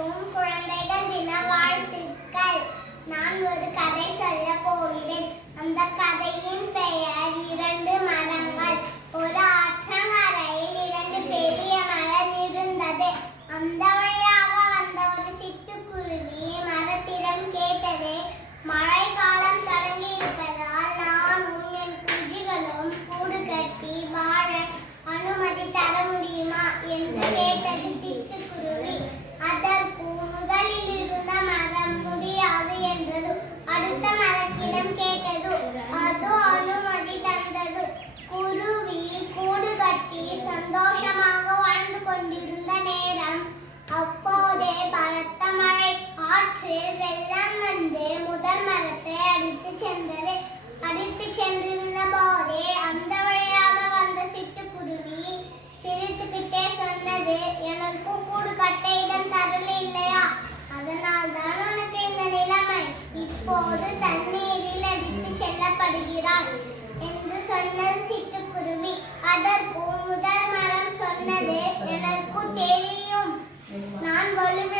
அனைவருக்கும் குழந்தைகள் தின வாழ்த்துக்கள். நான் ஒரு கதை சொல்ல போகிறேன். அந்த கதையின் பெயர் இரண்டு மரங்கள். ஒரு ஆற்றங்கரையில் இரண்டு பெரிய மரம் இருந்தது. அந்த வழியாக வந்த ஒரு சிட்டுக்குருவி மரத்திடம் கேட்டது மழை வந்து முதல் மரத்தை அடித்து சென்றது. அடித்து சென்றிருந்த போதே அந்த வழியாக வந்த சிட்டுக்குருவி சிரித்துக்கிட்டே சொன்னது எனக்கும் கூடு கட்ட இடம் தரல இல்லையா? அதனால் தான் உனக்கு இந்த நிலைமை. இப்போது தண்ணீரில் அடித்து செல்லப்படுகிறாய் என்று சொன்னது சிட்டுக்குருவி அதற்கு முதல் மரம் சொன்னது எனக்கும் தெரியும். நான் வலுவில்